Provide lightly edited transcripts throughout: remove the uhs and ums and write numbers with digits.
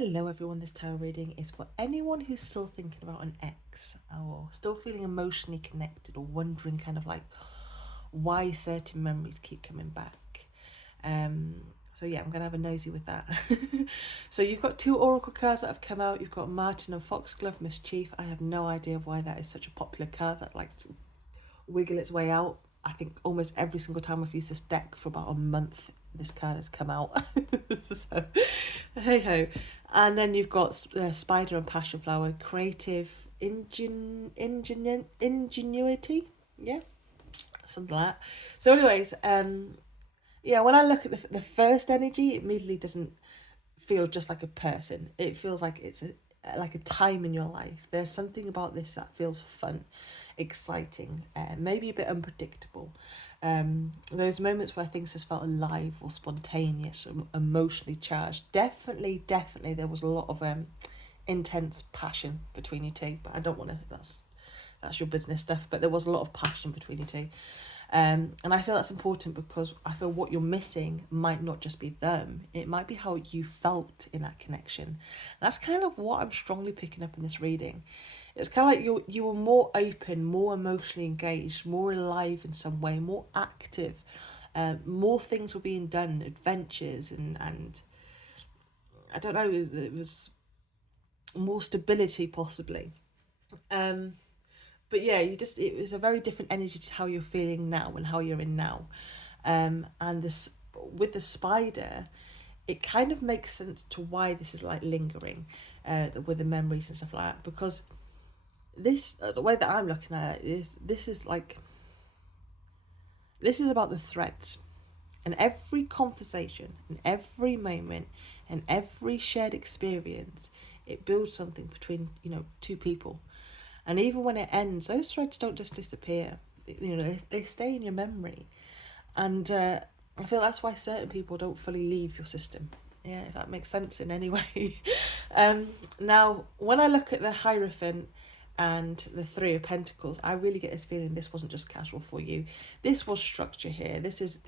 Hello everyone, this tarot reading is for anyone who's still thinking about an ex or still feeling emotionally connected or wondering kind of like why certain memories keep coming back. So yeah, I'm going to have a nosy with that. So you've got two oracle cards that have come out. You've got Martin and Foxglove, Mischief. I have no idea why that is such a popular card that likes to wiggle its way out. I think almost every single time I've used this deck for about a month, this card has come out. So, hey ho. And then you've got Spider and Passion Flower, creative ingenuity. Yeah, something like that. So, anyways, yeah, when I look at the first energy, it immediately doesn't feel just like a person. It feels like it's like a time in your life. There's something about this that feels fun, exciting, maybe a bit unpredictable. Those moments where things just felt alive or spontaneous, or emotionally charged. Definitely, there was a lot of intense passion between you two. But I don't want to. That's your business stuff. But there was a lot of passion between you two. And I feel that's important because I feel what you're missing might not just be them. It might be how you felt in that connection. That's kind of what I'm strongly picking up in this reading. It's kind of like you were more open, more emotionally engaged, more alive in some way, more active. More things were being done, adventures, and I don't know, it was more stability possibly. But yeah, it was a very different energy to how you're feeling now and how you're in now. And this with the spider, it kind of makes sense to why this is like lingering with the memories and stuff like that, because this the way that I'm looking at it is this is about the threads, and every conversation and every moment and every shared experience, it builds something between two people. And even when it ends, those threads don't just disappear. They stay in your memory. And I feel that's why certain people don't fully leave your system. Yeah, if that makes sense in any way. Now, when I look at the Hierophant and the Three of Pentacles, I really get this feeling this wasn't just casual for you. This was structure here. This is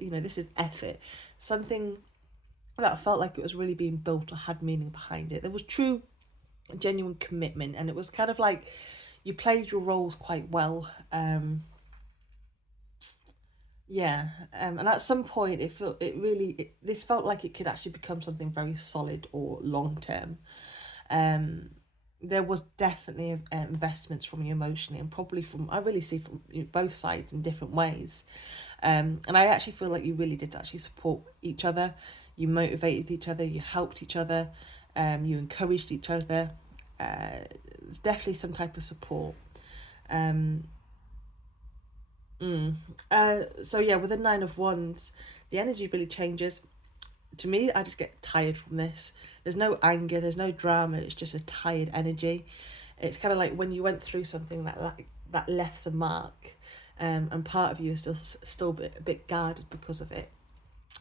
effort. Something that felt like it was really being built or had meaning behind it. There was true, genuine commitment, and it was kind of like you played your roles quite well. And at some point this felt like it could actually become something very solid or long term. There was definitely investments from you emotionally, and probably I really see from both sides in different ways. And I actually feel like you really did actually support each other. You motivated each other, you helped each other, you encouraged each other. There's definitely some type of support. So yeah, with the Nine of Wands, the energy really changes. To me, I just get tired from this. There's no anger, there's no drama. It's just a tired energy. It's kind of like when you went through something that left a mark, and part of you is still a bit guarded because of it.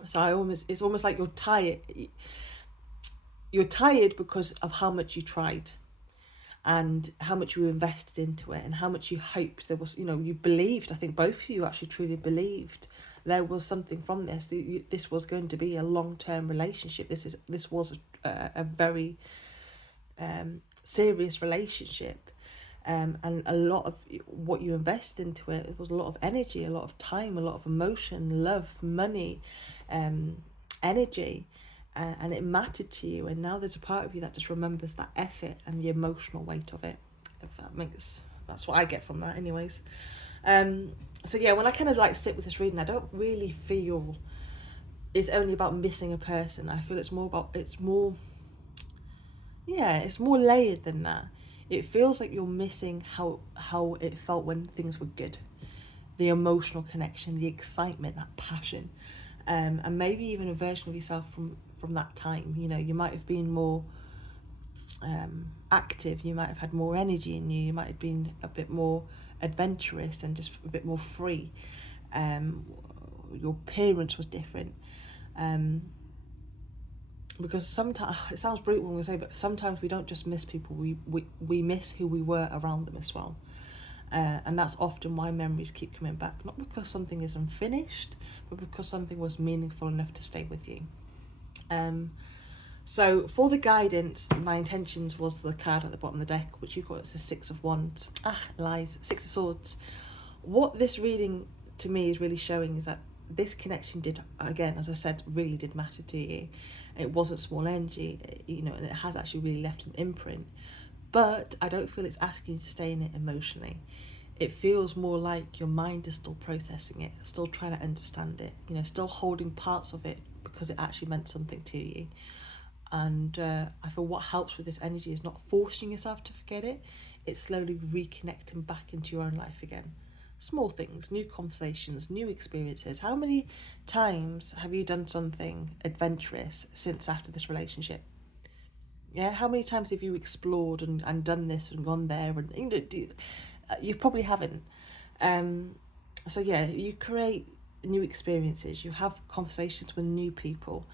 So it's almost like you're tired. You're tired because of how much you tried, and how much you invested into it, and how much you hoped there was, you believed. I think both of you actually truly believed there was something from this. This was going to be a long-term relationship. This was a very serious relationship. And a lot of what you invested into it was a lot of energy, a lot of time, a lot of emotion, love, money, energy. And it mattered to you, and now there's a part of you that just remembers that effort and the emotional weight of it. If that's what I get from that anyways. So yeah, when I kind of like sit with this reading, I don't really feel it's only about missing a person. I feel it's more layered than that. It feels like you're missing how it felt when things were good, the emotional connection, the excitement, that passion. And maybe even a version of yourself from that time. You might have been more active, you might have had more energy in you, you might have been a bit more adventurous and just a bit more free. Your appearance was different. Because sometimes, it sounds brutal when we say, but sometimes we don't just miss people, we miss who we were around them as well. And that's often why memories keep coming back, not because something is unfinished, but because something was meaningful enough to stay with you. So for the guidance, my intentions was the card at the bottom of the deck, which you got as the Six of Wands. Lies. Six of Swords. What this reading to me is really showing is that this connection did, again, as I said, really did matter to you. It wasn't small energy, you know, and it has actually really left an imprint. But I don't feel it's asking you to stay in it emotionally. It feels more like your mind is still processing it, still trying to understand it, you know, still holding parts of it because it actually meant something to you. And I feel what helps with this energy is not forcing yourself to forget it, it's slowly reconnecting back into your own life again. Small things, new conversations, new experiences. How many times have you done something adventurous since after this relationship? Yeah, how many times have you explored and done this and gone there? And you know, you probably haven't. Um, so yeah, you create new experiences. You have conversations with new people.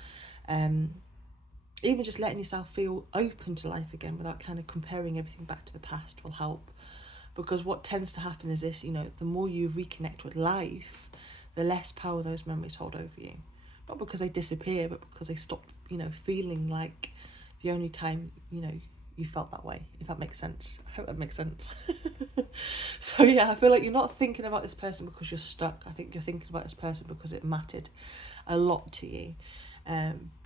Even just letting yourself feel open to life again without kind of comparing everything back to the past will help. Because what tends to happen is this, you know, the more you reconnect with life, the less power those memories hold over you. Not because they disappear, but because they stop, you know, feeling like the only time, you know, you felt that way, if that makes sense. I hope that makes sense. So yeah, I feel like you're not thinking about this person because you're stuck. I think you're thinking about this person because it mattered a lot to you.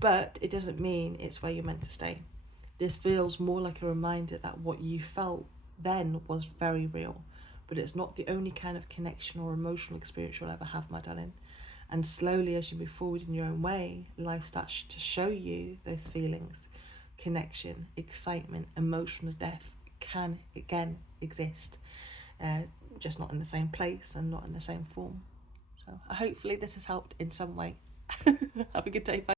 But it doesn't mean it's where you're meant to stay. This feels more like a reminder that what you felt then was very real, but it's not the only kind of connection or emotional experience you'll ever have, my darling. And slowly, as you move forward in your own way, life starts to show you those feelings. Connection, excitement, emotional depth can again exist, uh, just not in the same place and not in the same form. So hopefully this has helped in some way. Have a good day. Bye.